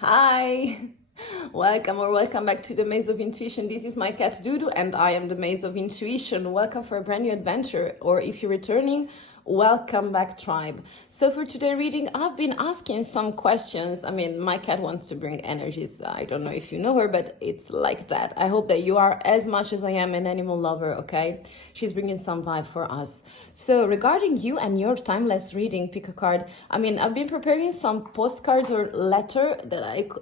Hi, welcome back to the Maze of Intuition. This is my cat Dudu, and I am the Maze of Intuition. Welcome for a brand new adventure, or if you're returning, welcome back, tribe. So for today reading, I've been asking some questions. I mean, my cat wants to bring energies. I don't know if you know her, but it's like that. I hope that you are as much as I am an animal lover, okay? She's bringing some vibe for us. So regarding you and your timeless reading, pick a card. I mean, I've been preparing some postcards or letter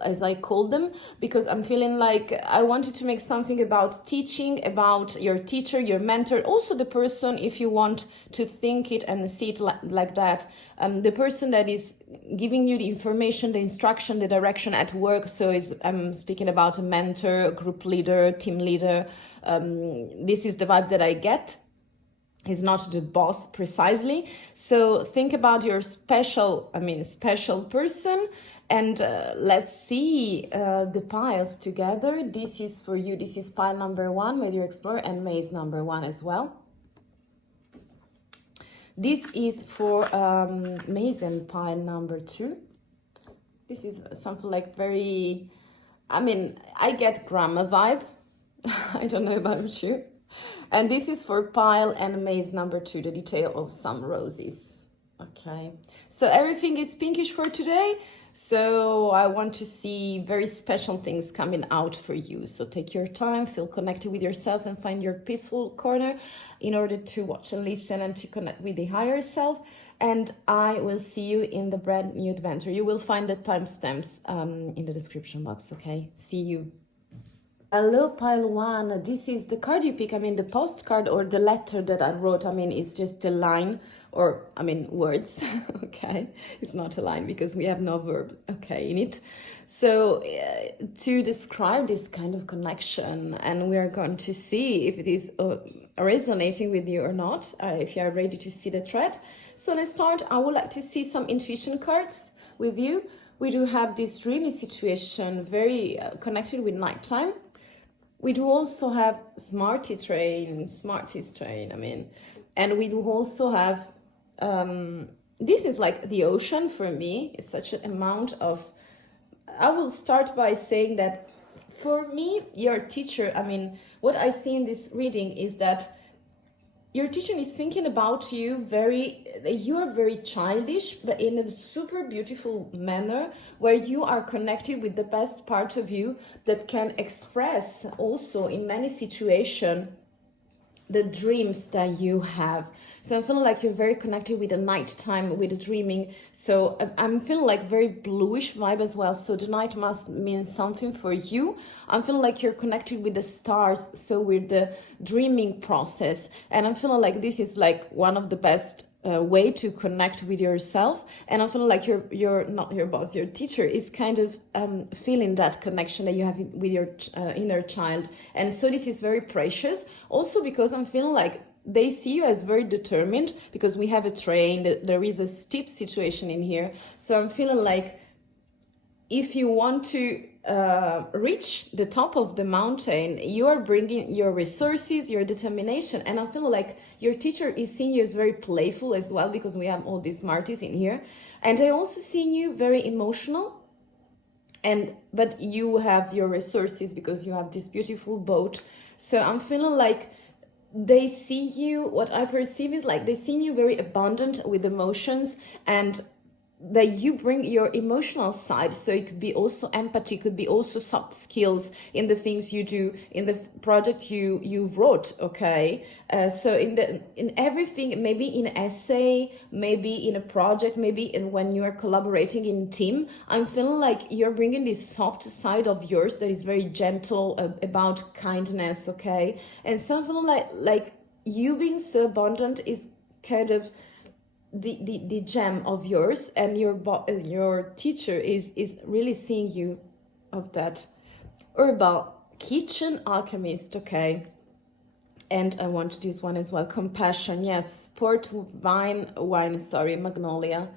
as I call them, because I'm feeling like I wanted to make something about teaching, about your teacher, your mentor, also the person, if you want to think it and see it like that, the person that is giving you the information, the instruction, the direction at work. So I'm speaking about a mentor, a group leader, team leader. This is the vibe that I get. Is not the boss precisely. So think about your special person, and let's see the piles together. This is for you. This is pile number 1, Major Explorer, and maze number 1 as well. This is for maze and pile number 2. This is something like very, I get grandma vibe. I don't know about you. And this is for pile and maze number 2, the detail of some roses. Okay, so everything is pinkish for today. So I want to see very special things coming out for you. So take your time, feel connected with yourself, and find your peaceful corner in order to watch and listen and to connect with the higher self. And I will see you in the brand new adventure. You will find the timestamps in the description box. Okay, see you. Hello, pile 1. This is the card you pick. The postcard or the letter that I wrote, it's just a line or, words. Okay, it's not a line because we have no verb, okay, in it. So to describe this kind of connection, and we are going to see if it is resonating with you or not, if you are ready to see the thread. So let's start. I would like to see some intuition cards with you. We do have this dreamy situation, very connected with nighttime. We do also have smarties train, and we do also have, this is like the ocean for me. It's such an amount of, I will start by saying that for me, your teacher, what I see in this reading is that your teacher is thinking about you you are very childish, but in a super beautiful manner, where you are connected with the best part of you that can express also in many situations the dreams that you have. So I'm feeling like you're very connected with the nighttime, with the dreaming. So I'm feeling like very bluish vibe as well. So the night must mean something for you. I'm feeling like you're connected with the stars, so with the dreaming process. And I'm feeling like this is like one of the best way to connect with yourself. And I'm feeling like you're not your boss, your teacher is kind of feeling that connection that you have with your inner child. And so this is very precious. Also because I'm feeling like they see you as very determined, because we have a train, there is a steep situation in here. So I'm feeling like if you want to reach the top of the mountain, you are bringing your resources, your determination. And I'm feeling like your teacher is seeing you as very playful as well, because we have all these smarties in here. And I also see you very emotional, but you have your resources because you have this beautiful boat. So I'm feeling like they see you, what I perceive is like they see you very abundant with emotions, and that you bring your emotional side. So it could be also empathy, could be also soft skills in the things you do, in the project you wrote, okay? So in everything, maybe in essay, maybe in a project, maybe when you are collaborating in team, I'm feeling like you're bringing this soft side of yours that is very gentle, about kindness, okay? And so I'm feeling like you being so abundant is kind of the gem of yours, and your teacher is really seeing you of that. Herbal kitchen alchemist, okay? And I want to do this one as well. Compassion, yes. Port wine, magnolia.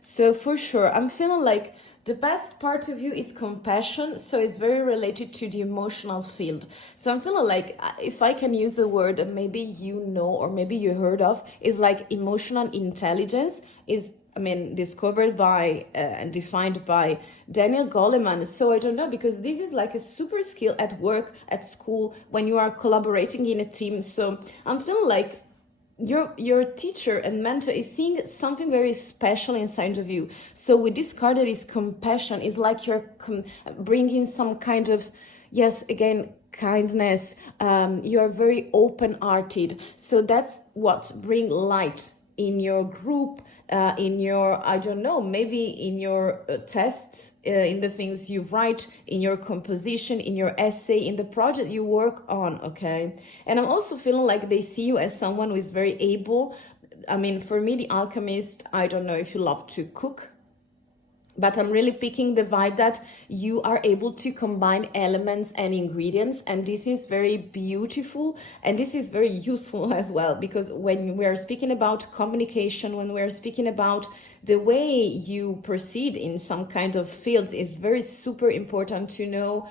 So for sure, I'm feeling like the best part of you is compassion, so it's very related to the emotional field. So I'm feeling like, if I can use a word that maybe you know or maybe you heard of, is like emotional intelligence, is discovered by and defined by Daniel Goleman. So I don't know, because this is like a super skill at work, at school, when you are collaborating in a team. So I'm feeling like your teacher and mentor is seeing something very special inside of you. So with this card that is compassion, is like you're bringing some kind of, yes, again, kindness. You're very open-hearted. So that's what bring light in your group, in your, I don't know, maybe in your tests, in the things you write, in your composition, in your essay, in the project you work on, okay? And I'm also feeling like they see you as someone who is very able. For me, the alchemist, I don't know if you love to cook, but I'm really picking the vibe that you are able to combine elements and ingredients, and this is very beautiful, and this is very useful as well, because when we are speaking about communication, when we are speaking about the way you proceed in some kind of fields, it's very super important to know,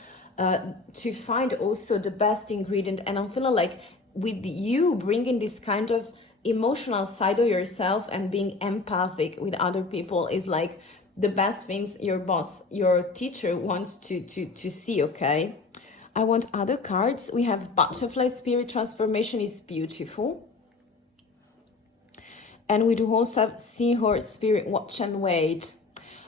to find also the best ingredient. And I'm feeling like with you bringing this kind of emotional side of yourself and being empathic with other people is like the best things your boss, your teacher wants to see, okay? I want other cards. We have Butterfly Spirit Transformation is beautiful. And we do also have Seahorse Spirit Watch and Wait.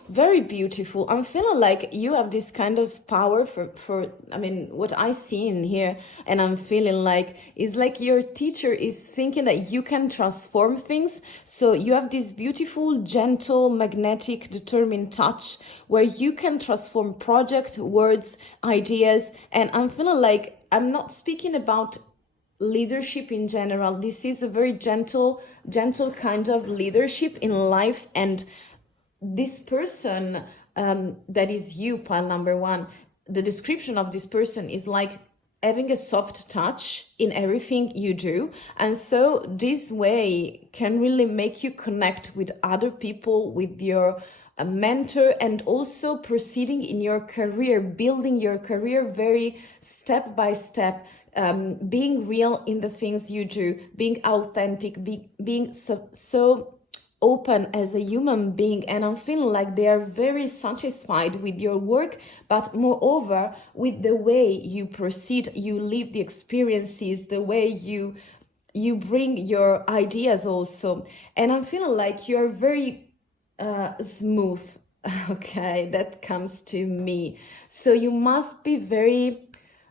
Very beautiful. I'm feeling like you have this kind of power for what I see in here, and I'm feeling like it's like your teacher is thinking that you can transform things. So you have this beautiful, gentle, magnetic, determined touch where you can transform projects, words, ideas. And I'm feeling like I'm not speaking about leadership in general. This is a very gentle kind of leadership in life. And this person, that is you, pile number one, the description of this person is like having a soft touch in everything you do. And so this way can really make you connect with other people, with your mentor, and also proceeding in your career, building your career very step by step, being real in the things you do, being authentic, being so open as a human being. And I'm feeling like they are very satisfied with your work, but moreover with the way you proceed, you live the experiences, the way you bring your ideas also. And I'm feeling like you're very smooth, okay? That comes to me. So you must be very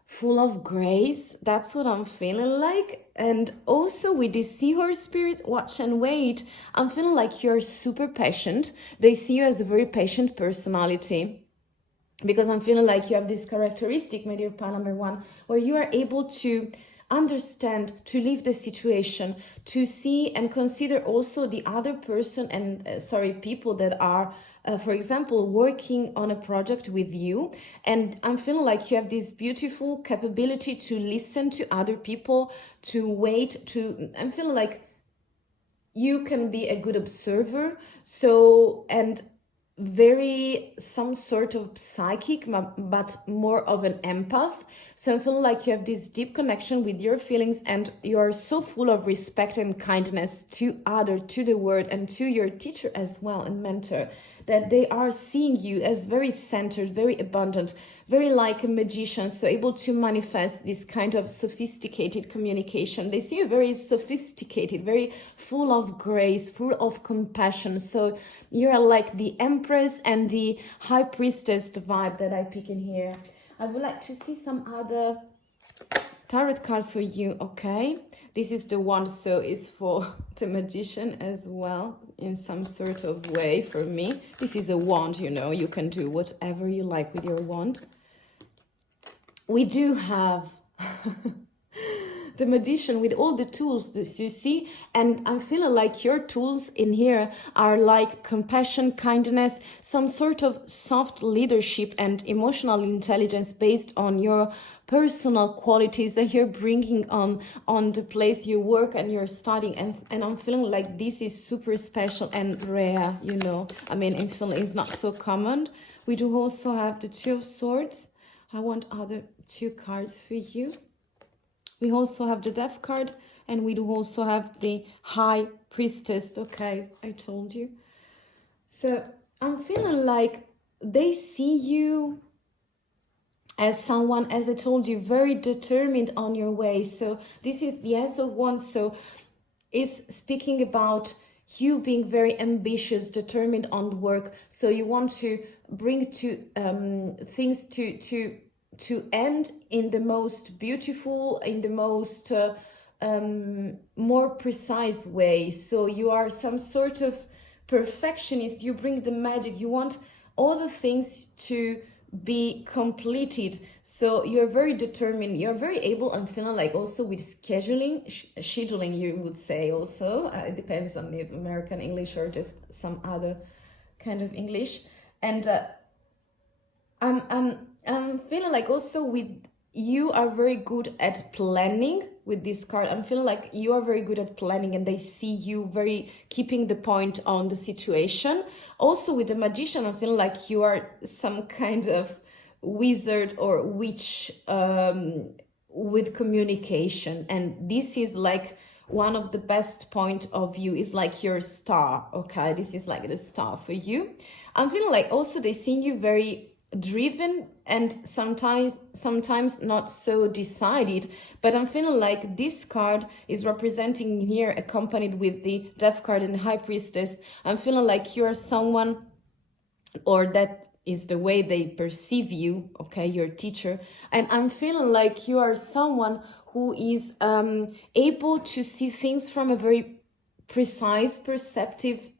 full of grace. That's what I'm feeling like. And also with this Seahorse Spirit Watch and Wait, I'm feeling like you're super patient. They see you as a very patient personality, because I'm feeling like you have this characteristic, my dear pile number one, where you are able to understand, to leave the situation, to see and consider also the other person and people that are for example, working on a project with you. And I'm feeling like you have this beautiful capability to listen to other people, to wait, I'm feeling like you can be a good observer. So, and very some sort of psychic, but more of an empath. So I feel like you have this deep connection with your feelings, and you are so full of respect and kindness to the world, and to your teacher as well and mentor, that they are seeing you as very centered, very abundant, very like a magician, so able to manifest this kind of sophisticated communication. They see you very sophisticated, very full of grace, full of compassion. So you're like the Empress and the High Priestess vibe that I pick in here. I would like to see some other tarot card for you, okay? This is the wand, so it's for the magician as well, in some sort of way for me. This is a wand, you know, you can do whatever you like with your wand. We do have the magician with all the tools, you see, and I'm feeling like your tools in here are like compassion, kindness, some sort of soft leadership and emotional intelligence based on your personal qualities that you're bringing on the place you work and you're studying. And I'm feeling like this is super special and rare, you know. I mean, in feeling it's not so common. We do also have the Two of Swords. I want other two cards for you. We also have the Death card, and we do also have the High Priestess. Okay, I told you. So I'm feeling like they see you as someone, as I told you, very determined on your way. So this is the Ace of Wands. So is speaking about you being very ambitious, determined on work. So you want to bring to things to end in the most beautiful, in the most more precise way. So you are some sort of perfectionist. You bring the magic. You want all the things to be completed. So you're very determined, you're very able. I'm feeling like also with scheduling, you would say also. It depends on if American English or just some other kind of English. And I'm feeling like also with you are very good at planning with this card. I'm feeling like you are very good at planning, and they see you very keeping the point on the situation. Also with the Magician, I'm feeling like you are some kind of wizard or witch with communication, and this is like one of the best point of view, is like your star. Okay, this is like the star for you. I'm feeling like also they see you very driven and sometimes not so decided, but I'm feeling like this card is representing here, accompanied with the Death card and the High Priestess. I'm feeling like you're someone, or that is the way they perceive you, okay, your teacher. And I'm feeling like you are someone who is able to see things from a very precise, perceptive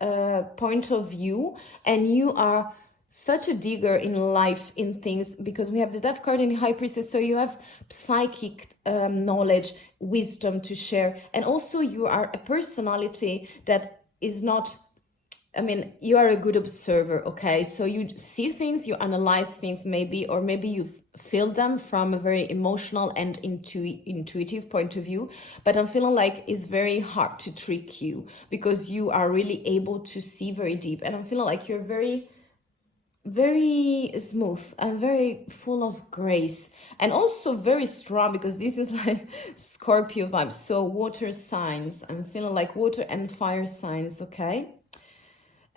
point of view, and you are such a digger in life, in things, because we have the Death card in the High Priestess. So you have psychic knowledge, wisdom to share, and also you are a personality that is not, I mean, you are a good observer, okay? So you see things, you analyze things maybe, or maybe you feel them from a very emotional and intuitive point of view. But I'm feeling like it's very hard to trick you, because you are really able to see very deep. And I'm feeling like you're very smooth and very full of grace, and also very strong, because this is like Scorpio vibes. So water signs, I'm feeling like water and fire signs, okay?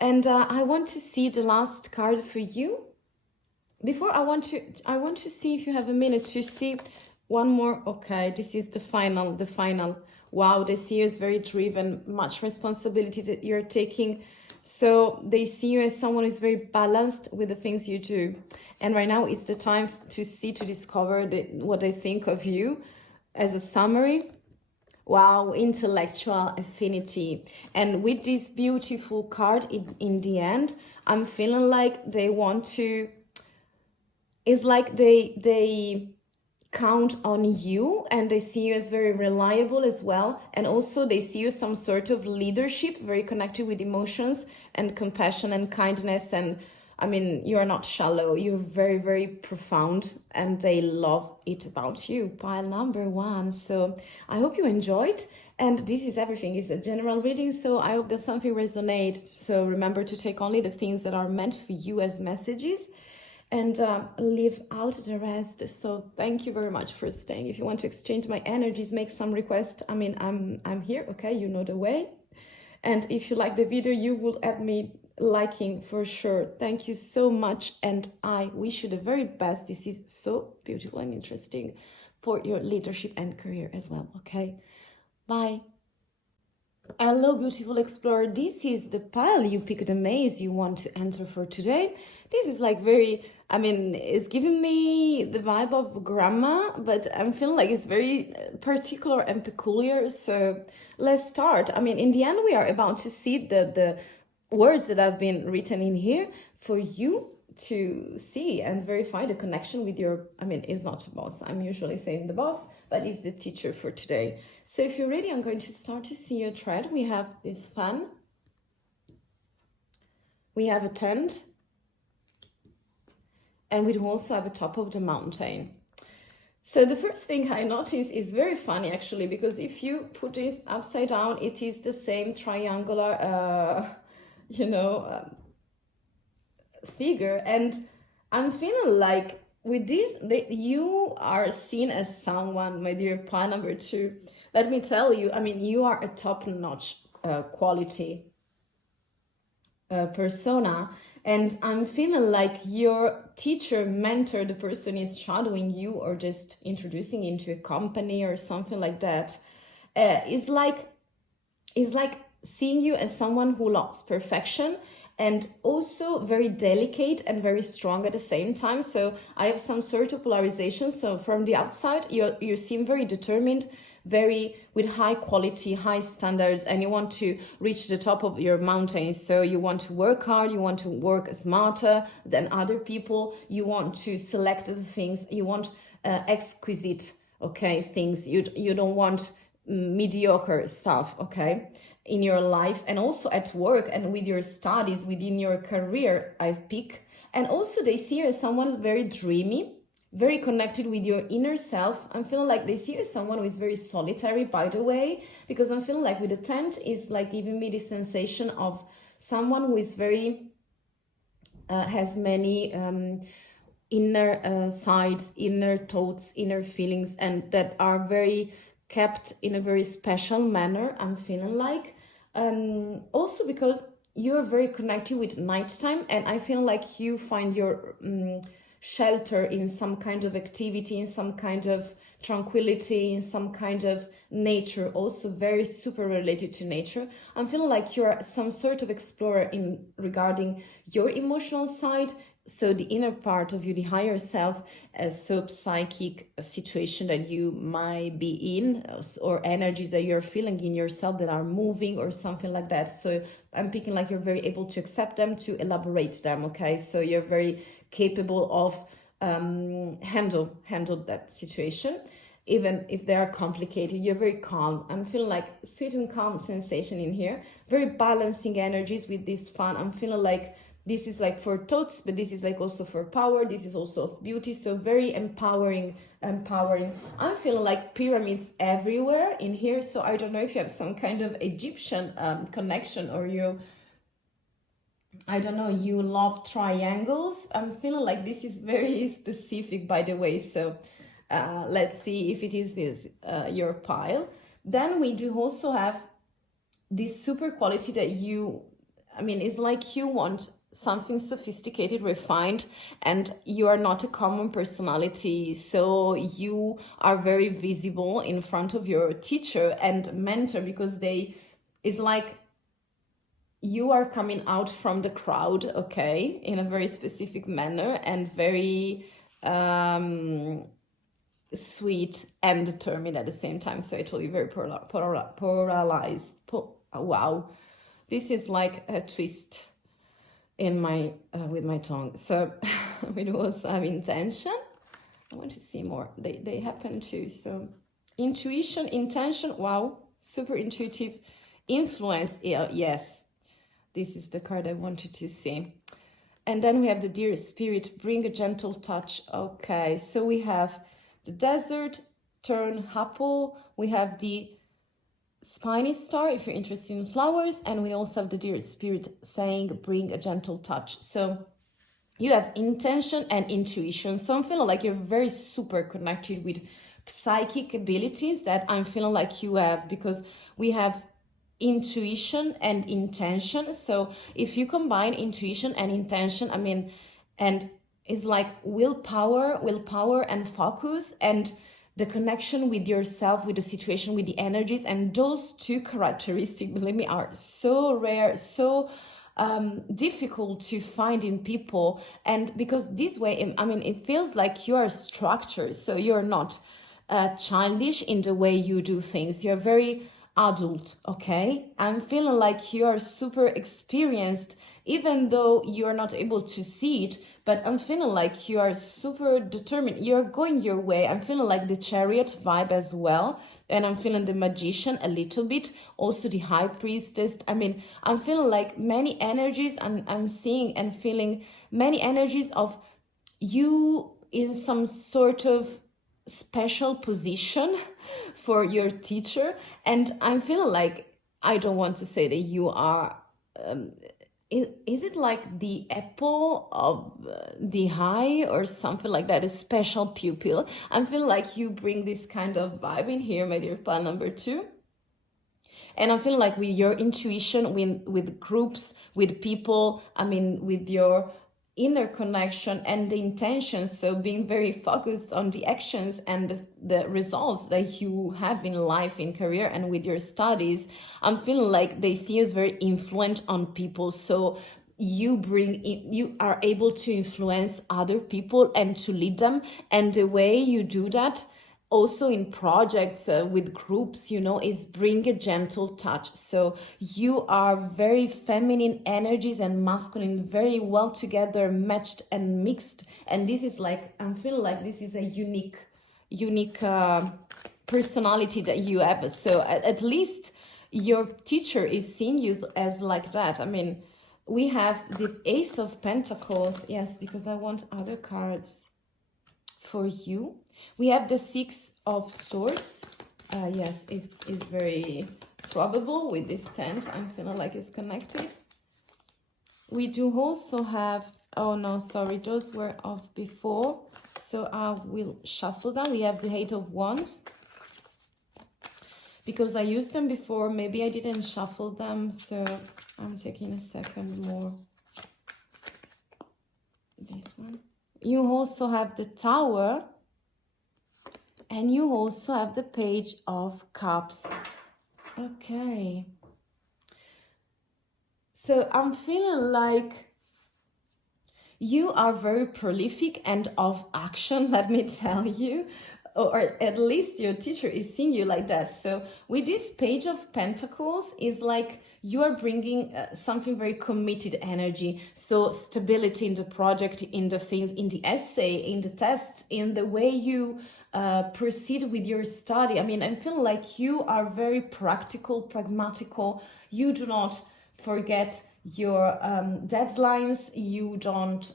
And I want to see the last card for you. Before I want to see if you have a minute to see one more. Okay, this is the final. Wow, they see you as very driven, much responsibility that you're taking. So they see you as someone who's very balanced with the things you do. And right now it's the time to discover what they think of you. As a summary, wow, intellectual affinity. And with this beautiful card in the end, I'm feeling like they want to, it's like they count on you, and they see you as very reliable as well. And also they see you some sort of leadership, very connected with emotions and compassion and kindness. And I mean, you're not shallow, you're very, very profound, and they love it about you. Pile number one. So I hope you enjoyed. And this is everything. It's a general reading, so I hope that something resonates. So remember to take only the things that are meant for you as messages, and leave out the rest. So thank you very much for staying. If you want to exchange my energies, make some requests. I mean, I'm here, okay? You know the way. And if you like the video, you will add me liking for sure. Thank you so much, and I wish you the very best. This is so beautiful and interesting for your leadership and career as well, okay? Bye. Hello, beautiful explorer. This is the pile you picked, the maze you want to enter for today. This is like very, I mean, it's giving me the vibe of grandma, but I'm feeling like it's very particular and peculiar. So let's start. I mean, in the end, we are about to see the words that have been written in here for you to see and verify the connection with your, I mean, it's not the boss. I'm usually saying the boss, but it's the teacher for today. So if you're ready, I'm going to start to see your thread. We have this fan. We have a tent. And we also have a top of the mountain. So the first thing I notice is very funny, actually, because if you put this upside down, it is the same triangular, figure. And I'm feeling like with this, you are seen as someone, my dear pile number two. Let me tell you, I mean, you are a top-notch quality persona, and I'm feeling like your teacher, mentor, the person is shadowing you or just introducing you into a company or something like that, is like seeing you as someone who loves perfection and also very delicate and very strong at the same time. So I have some sort of polarization. So from the outside, you seem very determined, very with high quality, high standards, and you want to reach the top of your mountain. So you want to work hard, you want to work smarter than other people, you want to select the things, you want exquisite, okay, things. You don't want mediocre stuff, okay, in your life, and also at work and with your studies, within your career, I pick. And also they see you as someone who's very dreamy, very connected with your inner self. I'm feeling like they see you as someone who is very solitary, by the way, because I'm feeling like with the tent is like giving me this sensation of someone who is very has many inner sides, inner thoughts, inner feelings, and that are very kept in a very special manner, I'm feeling like. Also because you're very connected with nighttime, and I feel like you find your shelter in some kind of activity, in some kind of tranquility, in some kind of nature, also very super related to nature. I'm feeling like you're some sort of explorer in regarding your emotional side, so the inner part of you, the higher self, a sub-psychic situation that you might be in, or energies that you're feeling in yourself that are moving or something like that. So I'm picking like you're very able to accept them, to elaborate them, okay? So you're very capable of handle that situation, even if they are complicated. You're very calm. I'm feeling like sweet and calm sensation in here, very balancing energies with this fun. I'm feeling like this is like for thoughts, but this is like also for power. This is also of beauty. So very empowering. I'm feeling like pyramids everywhere in here. So I don't know if you have some kind of Egyptian connection, or I don't know, you love triangles. I'm feeling like this is very specific, by the way. So let's see if it is this, your pile. Then we do also have this super quality that it's like you want something sophisticated, refined, and you are not a common personality. So you are very visible in front of your teacher and mentor, because it's like you are coming out from the crowd, okay, in a very specific manner, and very sweet and determined at the same time. So I told you, very polarized. Wow, this is like a twist in my with my tongue. So we also have intention. I want to see more. They happen too. So intuition, intention. Wow, super intuitive. Influence. Yeah, yes. This is the card I wanted to see. And then we have the dear spirit, bring a gentle touch. Okay, so we have the desert, turn apple. We have the spiny star, if you're interested in flowers. And we also have the dear spirit saying, bring a gentle touch. So you have intention and intuition. So I'm feeling like you're very super connected with psychic abilities that I'm feeling like you have, because we have intuition and intention. So if you combine intuition and intention, and it's like willpower and focus, and the connection with yourself, with the situation, with the energies. And those two characteristics, believe me, are so rare, so difficult to find in people. And because this way, it feels like you are structured, so you're not childish in the way you do things. You're very adult, okay? I'm feeling like you are super experienced, even though you're not able to see it, but I'm feeling like you are super determined. You're going your way. I'm feeling like the chariot vibe as well, and I'm feeling the magician a little bit, also the high priestess. I'm feeling like many energies. I'm seeing and feeling many energies of you in some sort of special position for your teacher. And I'm feeling like, I don't want to say that you are is it like the apple of the eye or something like that, a special pupil? I'm feeling like you bring this kind of vibe in here, my dear pal number 2. And I feel like with your intuition, with groups, with people, I mean, with your inner connection and the intentions, so being very focused on the actions and the results that you have in life, in career, and with your studies, I'm feeling like they see you as very influent on people. So you are able to influence other people and to lead them, and the way you do that also in projects with groups, is bring a gentle touch. So you are very feminine energies and masculine very well together, matched and mixed. And this is like, I'm feeling like this is a unique personality that you have. So at least your teacher is seeing you as like that. I mean, we have the Ace of Pentacles. Yes, because I want other cards for you. We have the Six of Swords. Yes, is very probable with this tent. I'm feeling like it's connected. We do also have, oh no, sorry, those were of before. So I will shuffle them. We have the Eight of Wands. Because I used them before, maybe I didn't shuffle them. So I'm taking a second more. This one. You also have the Tower. And you also have the Page of Cups. Okay. So I'm feeling like you are very prolific and of action, let me tell you. Or at least your teacher is seeing you like that. So with this Page of Pentacles is like you are bringing something very committed energy. So stability in the project, in the things, in the essay, in the tests, in the way you proceed with your study. I mean, I feel like you are very practical, pragmatical. You do not forget your deadlines. You don't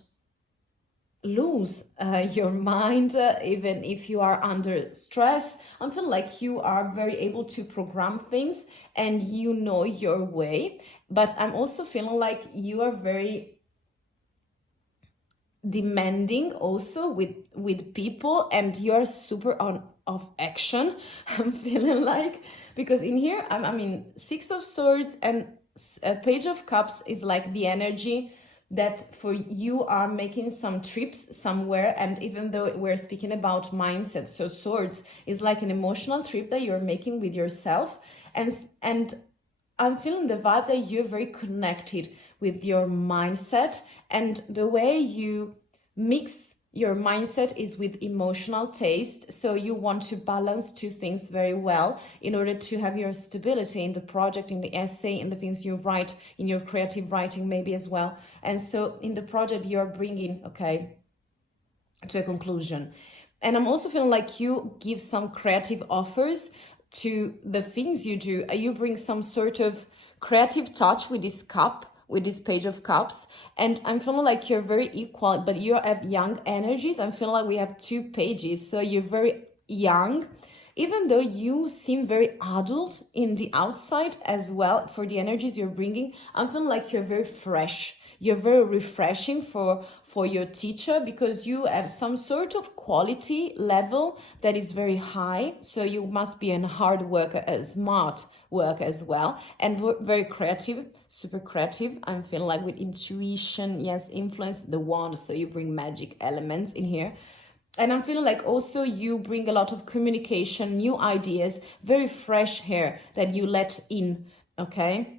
lose your mind even if you are under stress. I feel like you are very able to program things and you know your way. But I'm also feeling like you are very demanding also with people, and you're super on of action. I'm feeling like, because in here I mean Six of Swords and Page of Cups is like the energy that for you are making some trips somewhere. And even though we're speaking about mindset, so Swords is like an emotional trip that you're making with yourself, and I'm feeling the vibe that you're very connected with your mindset, and the way you mix your mindset is with emotional taste. So you want to balance two things very well in order to have your stability in the project, in the essay, in the things you write, in your creative writing maybe as well. And so in the project you're bringing, okay, to a conclusion. And I'm also feeling like you give some creative offers to the things you do. You bring some sort of creative touch with this cup, with this Page of Cups. And I'm feeling like you're very equal, but you have young energies. I'm feeling like we have two pages, so you're very young, even though you seem very adult in the outside as well. For the energies you're bringing, I'm feeling like you're very fresh. You're very refreshing for your teacher, because you have some sort of quality level that is very high. So you must be a hard worker, a smart work as well, and very creative, super creative. I'm feeling like with intuition, yes, influence, the wand, so you bring magic elements in here. And I'm feeling like also you bring a lot of communication, new ideas, very fresh hair that you let in, okay,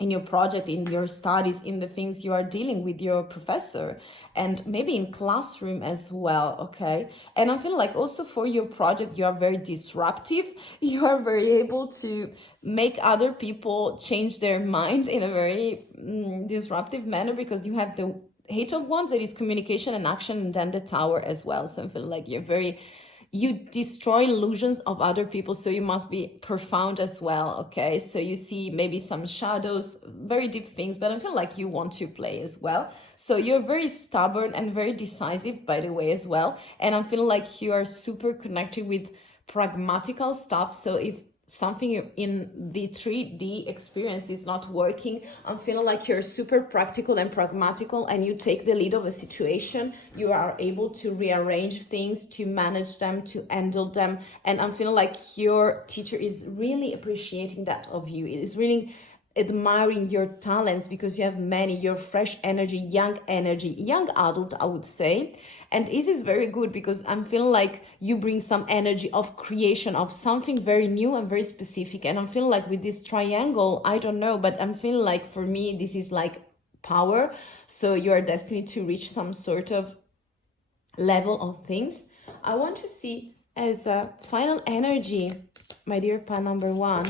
in your project, in your studies, in the things you are dealing with your professor, and maybe in classroom as well, okay? And I feel like also for your project, you are very disruptive. You are very able to make other people change their mind in a very disruptive manner, because you have the Eight of Wands, that is communication and action, and then the Tower as well. So I feel like you destroy illusions of other people, so you must be profound as well, okay? So you see maybe some shadows, very deep things, but I feel like you want to play as well. So you're very stubborn and very decisive, by the way, as well. And I'm feeling like you are super connected with pragmatical stuff. So if something in the 3D experience is not working. I'm feeling like you're super practical and pragmatical, and you take the lead of a situation. You are able to rearrange things, to manage them, to handle them. And I'm feeling like your teacher is really appreciating that of you. It is really admiring your talents, because you have many, your fresh energy, young adult, I would say. And this is very good, because I'm feeling like you bring some energy of creation of something very new and very specific. And I'm feeling like with this triangle, I don't know, but I'm feeling like for me, this is like power. So you are destined to reach some sort of level of things. I want to see as a final energy, my dear pile number 1.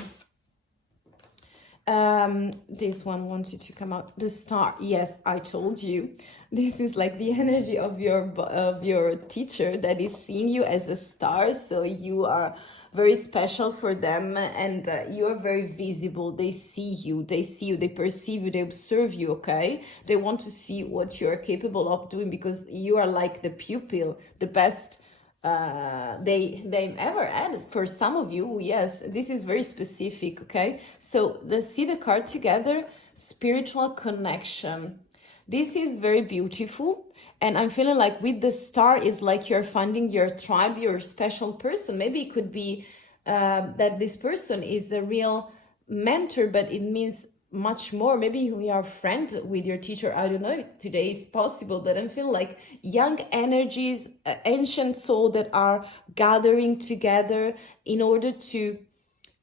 This one wanted to come out, the star. Yes, I told you, this is like the energy of your teacher that is seeing you as a star. So you are very special for them, and you are very visible. They see you, they perceive you, they observe you. Okay, they want to see what you are capable of doing, because you are like the pupil, the best they ever had. For some of you, yes, this is very specific. Okay, so let's see the card together. Spiritual connection. This is very beautiful, and I'm feeling like with the star is like you're finding your tribe, your special person. Maybe it could be that this person is a real mentor, but it means much more. Maybe you are a friend with your teacher. I don't know if today is possible, but I feel like young energies, ancient soul that are gathering together in order to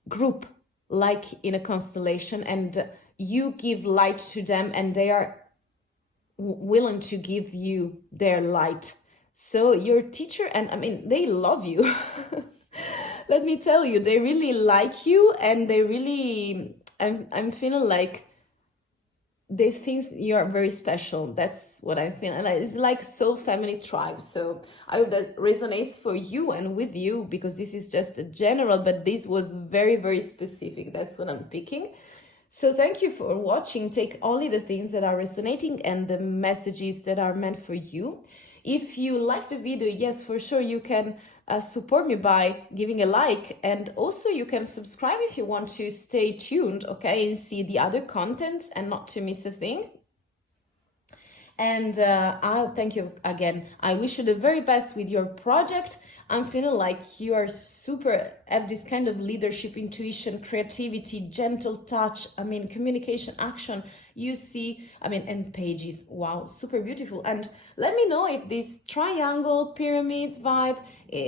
group like in a constellation, and you give light to them, and they are willing to give you their light. So your teacher, and I mean, they love you. Let me tell you, they really like you, and they really, I'm feeling like they think you're very special. That's what I feel. And it's like soul family tribe. So I hope that resonates for you and with you, because this is just a general, but this was very, very specific. That's what I'm picking. So thank you for watching. Take only the things that are resonating and the messages that are meant for you. If you like the video, yes, for sure, you can support me by giving a like, and also you can subscribe if you want to stay tuned, okay, and see the other contents and not to miss a thing. And I'll thank you again. I wish you the very best with your project. I'm feeling like you are super, have this kind of leadership, intuition, creativity, gentle touch, I mean, communication, action. You see, I mean, and pages, wow, super beautiful. And let me know if this triangle pyramid vibe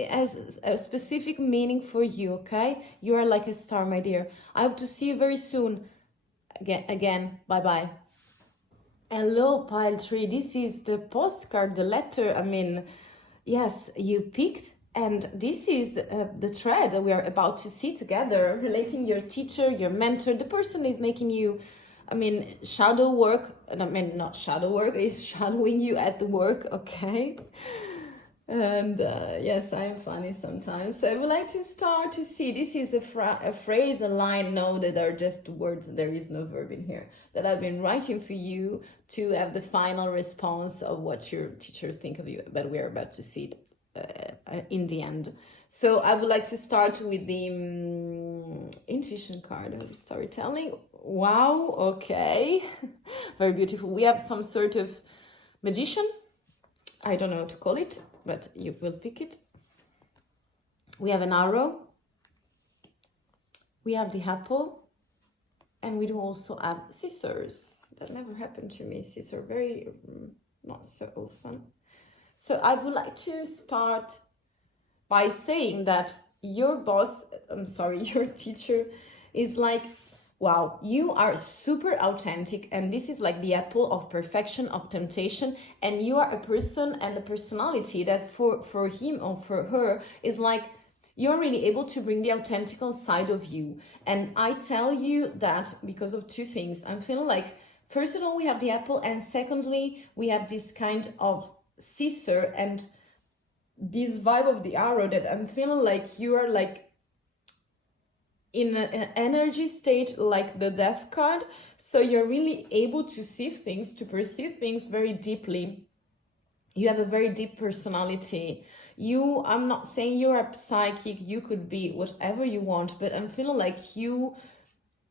has a specific meaning for you, okay? You are like a star, my dear. I hope to see you very soon. Again, bye-bye. Hello, pile 3. This is the postcard, the letter. I mean, yes, you picked, and this is the thread that we are about to see together, relating your teacher, your mentor. The person is making you, I mean, shadow work. I mean, not shadow work, is shadowing you at the work, okay? And yes, I'm funny sometimes. So I would like to start to see, this is a phrase, a line, no, that are just words, there is no verb in here, that I've been writing for you to have the final response of what your teacher think of you, but we're about to see it in the end. So I would like to start with the intuition card of storytelling. Wow, okay. Very beautiful. We have some sort of magician. I don't know how to call it, but you will pick it. We have an arrow. We have the apple. And we do also have scissors. That never happened to me. Scissors, very not so often. So I would like to start by saying that your boss, your teacher is like, wow, you are super authentic, and this is like the apple of perfection, of temptation, and you are a person and a personality that for him or for her is like, you're really able to bring the authentic side of you. And I tell you that because of two things. I'm feeling like, first of all, we have the apple, and secondly, we have this kind of scissor and this vibe of the arrow, that I'm feeling like you are like in an energy state like the death card. So you're really able to see things, to perceive things very deeply. You have a very deep personality. I'm not saying you're a psychic, you could be whatever you want, but I'm feeling like you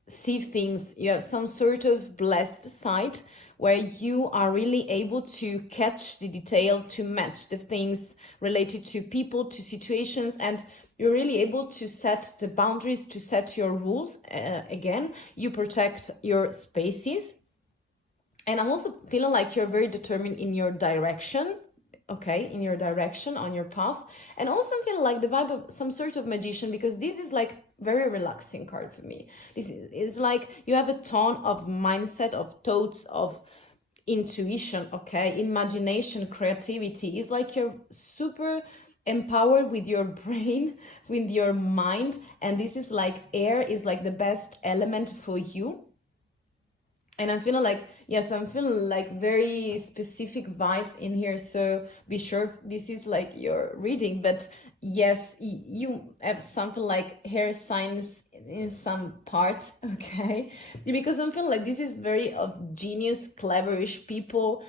see things, you have some sort of blessed sight where you are really able to catch the detail, to match the things related to people, to situations, and you're really able to set the boundaries, to set your rules. Again, you protect your spaces. And I'm also feeling like you're very determined in your direction, okay, in your direction, on your path. And also I'm feeling like the vibe of some sort of magician, because this is like very relaxing card for me. This is like you have a tone of mindset, of thoughts, of intuition, okay, imagination, creativity. It's like you're super empowered with your brain, with your mind, and this is like air is like the best element for you. And I'm feeling like, yes, I'm feeling like very specific vibes in here. So be sure this is like your reading. But yes, you have something like hair signs in some part, okay? Because I'm feeling like this is very of genius, cleverish people,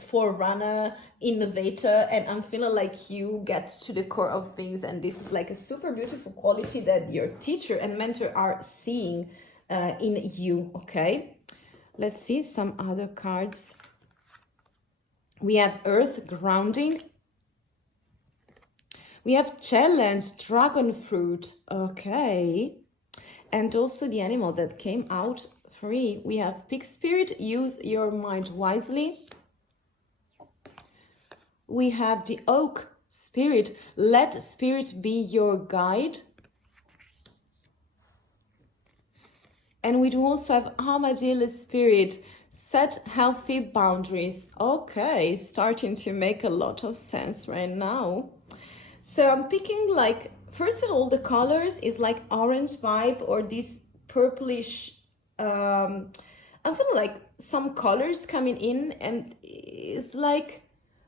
forerunner, innovator. And I'm feeling like you get to the core of things. And this is like a super beautiful quality that your teacher and mentor are seeing in you, okay? Let's see some other cards. We have Earth, grounding. We have challenge, dragon fruit, okay. And also the animal that came out free. We have pig spirit, use your mind wisely. We have the oak spirit, let spirit be your guide. And we do also have armadillo spirit, set healthy boundaries. Okay, starting to make a lot of sense right now. So I'm picking like, first of all, the colors is like orange vibe or this purplish, I'm feeling like some colors coming in and it's like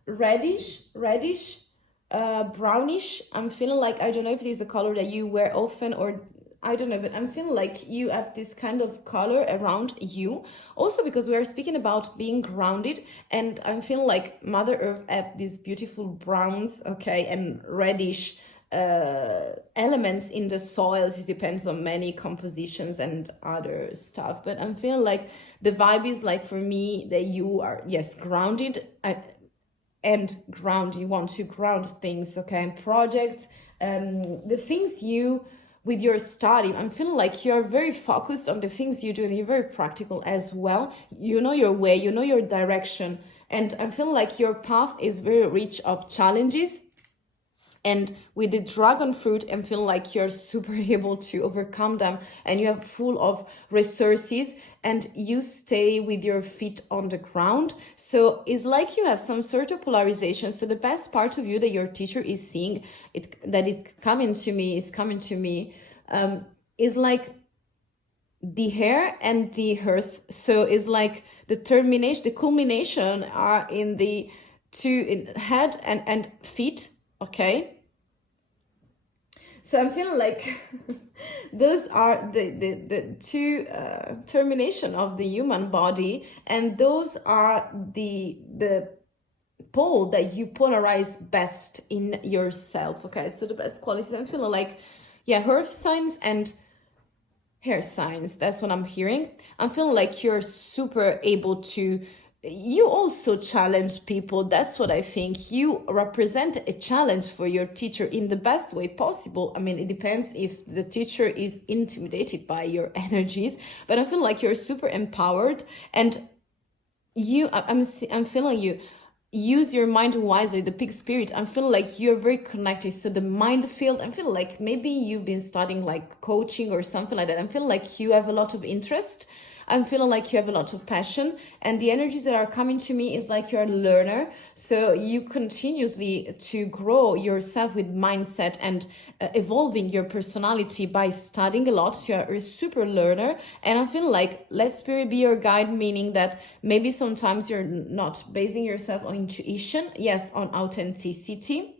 reddish, brownish. I'm feeling like, I don't know if it is a color that you wear often or I don't know, but I'm feeling like you have this kind of color around you. Also because we are speaking about being grounded, and I'm feeling like Mother Earth have these beautiful browns, okay, and reddish elements in the soils. It depends on many compositions and other stuff. But I'm feeling like the vibe is like, for me, that you are, yes, grounded and ground. You want to ground things, okay, and projects, the things you with your study. I'm feeling like you're very focused on the things you do, and you're very practical as well. You know your way, you know your direction, and I'm feeling like your path is very rich of challenges. And with the dragon fruit, I'm feeling like you're super able to overcome them, and you are full of resources, and you stay with your feet on the ground. So it's like you have some sort of polarization. So the best part of you that your teacher is seeing, is coming to me, is like the hair and the earth. So it's like the termination, the culmination are in the two, in head and feet. Okay, so I'm feeling like those are the two termination of the human body, and those are the pole that you polarize best in yourself. Okay, so the best qualities. I'm feeling like, yeah, earth signs and hair signs. That's what I'm hearing. I'm feeling like you're super able to. You also challenge people. That's what I think. You represent a challenge for your teacher in the best way possible. I mean, it depends if the teacher is intimidated by your energies, but I feel like you're super empowered, and I'm feeling you use your mind wisely. The pig spirit, I'm feeling like you're very connected. So the mind field, I'm feeling like maybe you've been studying like coaching or something like that. I'm feeling like you have a lot of interest. I'm feeling like you have a lot of passion, and the energies that are coming to me is like you're a learner. So you continuously to grow yourself with mindset and evolving your personality by studying a lot. So you're a super learner, and I'm feeling like let spirit be your guide, meaning that maybe sometimes you're not basing yourself on intuition, yes, on authenticity,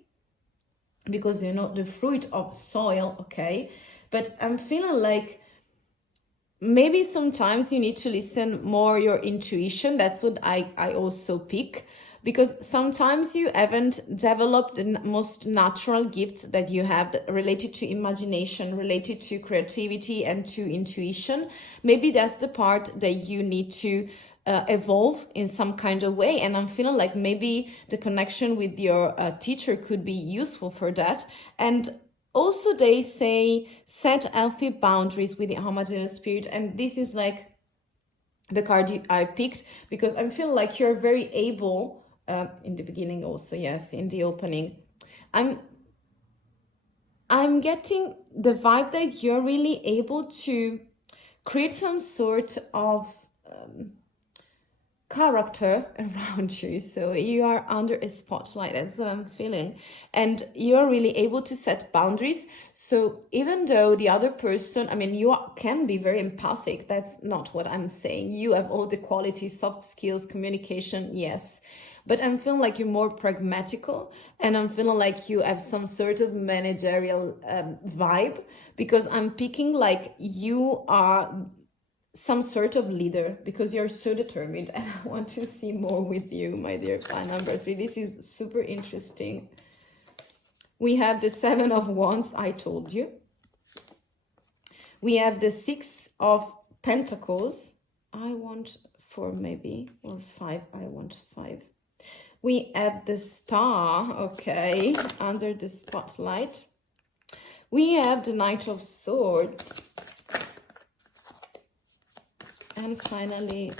because you're not the fruit of soil, okay? But I'm feeling like maybe sometimes you need to listen more your intuition. That's what I also pick. because sometimes you haven't developed the most natural gifts that you have related to imagination, related to creativity and to intuition. Maybe that's the part that you need to evolve in some kind of way. And I'm feeling like maybe the connection with your teacher could be useful for that. And also they say set healthy boundaries with the Homogeneous Spirit. And this is like the card I picked because I feel like you're very able, in the beginning also, yes, in the opening. I'm getting the vibe that you're really able to create some sort of character around you. So you are under a spotlight, that's what I'm feeling. And you're really able to set boundaries. So even though the other person, I mean, you can be very empathic. That's not what I'm saying. You have all the qualities, soft skills, communication, yes. But I'm feeling like you're more pragmatical, and I'm feeling like you have some sort of managerial vibe, because I'm picking like you are some sort of leader because you're so determined, and I want to see more with you, my dear fan number 3. This is super interesting. We have the 7 of Wands, I told you. We have the 6 of Pentacles. I want 4 maybe, or 5. I want 5. We have the Star, okay, under the spotlight. We have the Knight of Swords. And finally,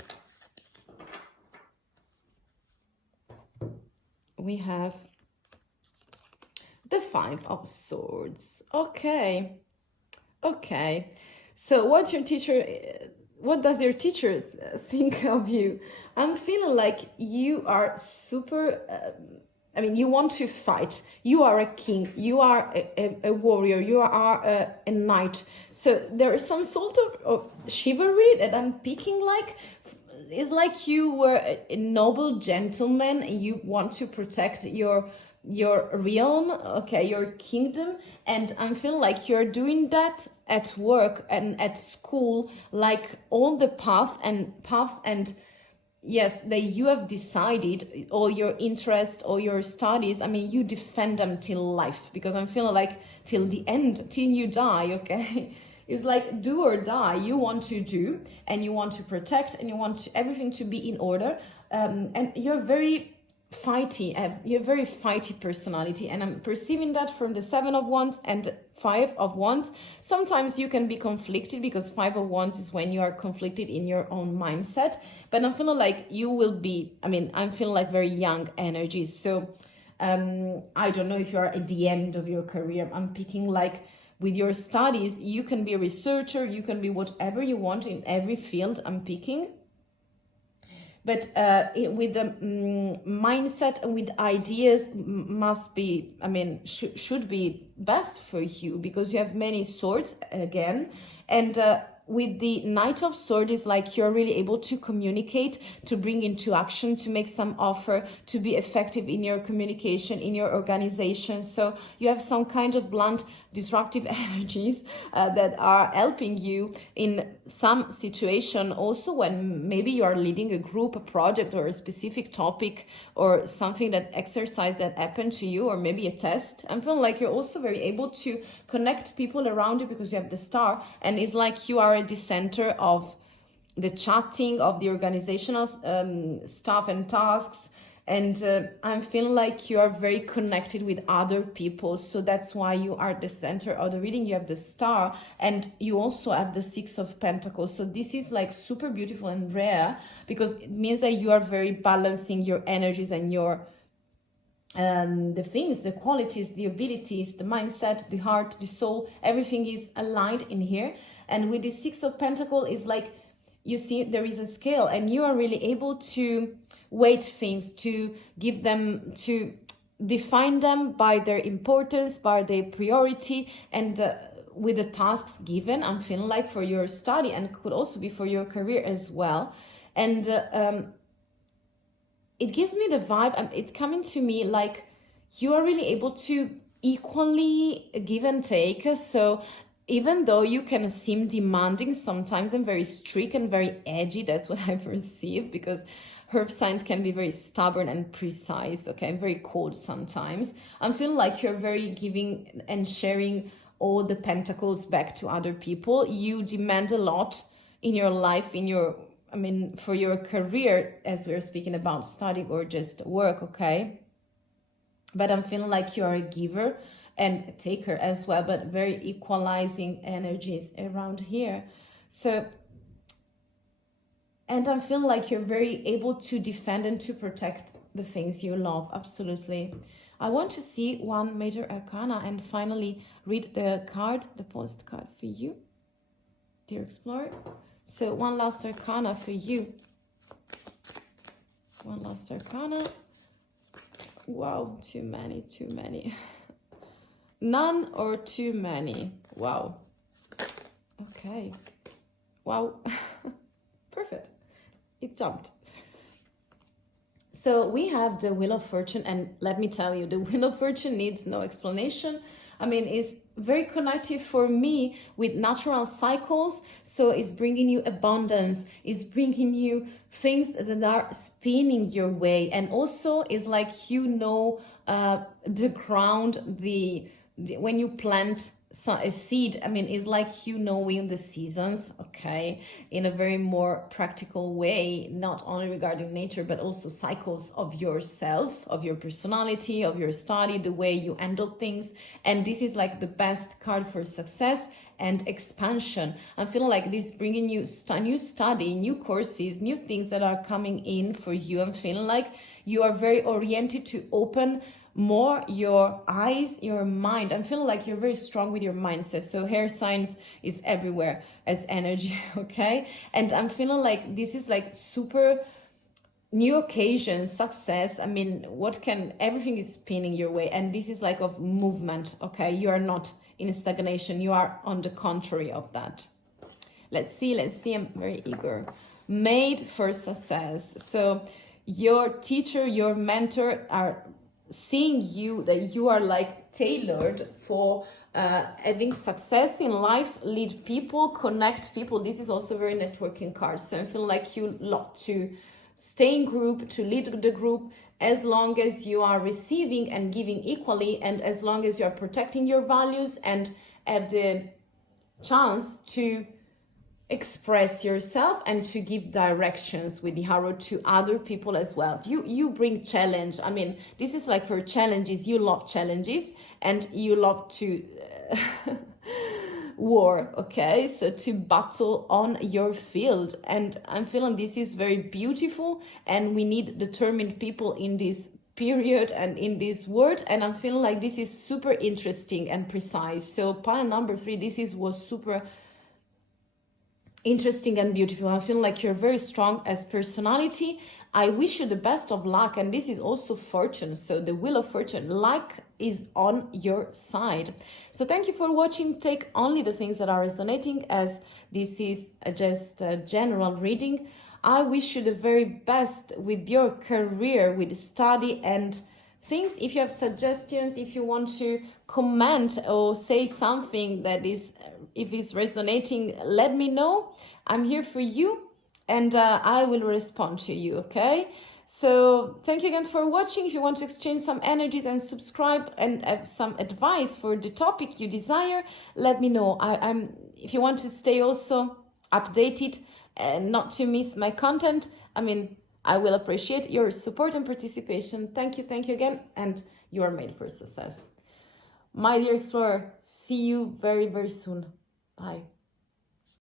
we have the 5 of Swords. Okay. So what does your teacher think of you? I'm feeling like you are super, you want to fight. You are a king. You are a warrior. You are a knight. So there is some sort of chivalry that I'm picking like. It's like you were a noble gentleman and you want to protect your realm, okay, your kingdom. And I'm feeling like you're doing that at work and at school, like all the paths and yes, that you have decided, all your interests, all your studies, I mean, you defend them till life, because I'm feeling like till the end, till you die, okay? It's like do or die. You want to do, and you want to protect, and you want everything to be in order. And you're very fighty, you have very fighty personality, and I'm perceiving that from the 7 of Wands and 5 of Wands. Sometimes you can be conflicted, because 5 of Wands is when you are conflicted in your own mindset, but I'm feeling like you will be, I'm feeling like very young energy. So I don't know if you are at the end of your career. I'm picking like with your studies, you can be a researcher, you can be whatever you want in every field I'm picking. But with the mindset and with ideas must be, should be best for you, because you have many swords again. And with the Knight of Swords, is like you're really able to communicate, to bring into action, to make some offer, to be effective in your communication, in your organization. So you have some kind of blunt, disruptive energies that are helping you in some situation, also when maybe you are leading a group, a project, or a specific topic, or something, that exercise that happened to you, or maybe a test. I'm feeling like you're also very able to connect people around you, because you have the Star, and it's like you are at the center of the chatting, of the organizational stuff and tasks. And I'm feeling like you are very connected with other people. So that's why you are the center of the reading. You have the Star, and you also have the 6 of Pentacles. So this is like super beautiful and rare, because it means that you are very balancing your energies and your the things, the qualities, the abilities, the mindset, the heart, the soul, everything is aligned in here. And with the 6 of Pentacles, is like, you see, there is a scale, and you are really able to weight things, to give them, to define them by their importance, by their priority, and with the tasks given, I'm feeling like for your study, and could also be for your career as well. And it gives me the vibe, it's coming to me like you are really able to equally give and take. So even though you can seem demanding sometimes and very strict and very edgy, that's what I perceive, because Earth signs can be very stubborn and precise, okay, very cold sometimes. I'm feeling like you're very giving and sharing all the pentacles back to other people. You demand a lot in your life, for your career, as we're speaking about studying or just work, okay? But I'm feeling like you're a giver and a taker as well, but very equalizing energies around here. So, and I'm feeling like you're very able to defend and to protect the things you love. Absolutely. I want to see one major arcana and finally read the card, the postcard for you, dear explorer. So one last arcana for you. One last arcana. Wow, too many. None or too many. Wow. Okay. Wow. Perfect. It jumped. So we have the Wheel of Fortune, and let me tell you, the Wheel of Fortune needs no explanation. It's very connected for me with natural cycles. So it's bringing you abundance, it's bringing you things that are spinning your way. And also it's like, the ground, when you plant a seed, it's like knowing the seasons, okay, in a very more practical way, not only regarding nature but also cycles of yourself, of your personality, of your study, the way you handle things. And this is like the best card for success and expansion. I'm feeling like this bringing you new study, new courses, new things that are coming in for you. I'm feeling like you are very oriented to open more your eyes, your mind. I'm feeling like you're very strong with your mindset. So air signs is everywhere as energy, okay? And I'm feeling like this is like super new occasions, success. Everything is spinning your way. And this is like of movement, okay? You are not in stagnation. You are on the contrary of that. Let's see. I'm very eager. Made for success. So your teacher, your mentor are seeing you, that you are like tailored for having success in life, lead people, connect people. This is also very networking card. So I feel like you love to stay in group, to lead the group, as long as you are receiving and giving equally, and as long as you are protecting your values and have the chance to express yourself and to give directions with the arrow to other people as well. You bring challenge. This is like for challenges. You love challenges and you love to war, okay? So to battle on your field. And I'm feeling this is very beautiful, and we need determined people in this period and in this world. And I'm feeling like this is super interesting and precise. So pile number 3, was super interesting and beautiful. I feel like you're very strong as personality. I wish you the best of luck, and this is also fortune. So the Wheel of Fortune, luck is on your side. So thank you for watching. Take only the things that are resonating, as this is just a general reading. I wish you the very best with your career, with study and things. If you have suggestions, if you want to comment or say something that is, if it's resonating, let me know. I'm here for you, and I will respond to you, okay? So thank you again for watching. If you want to exchange some energies and subscribe and have some advice for the topic you desire, let me know. If you want to stay also updated and not to miss my content, I will appreciate your support and participation. Thank you again, and you are made for success. My dear explorer, see you very, very soon. Bye.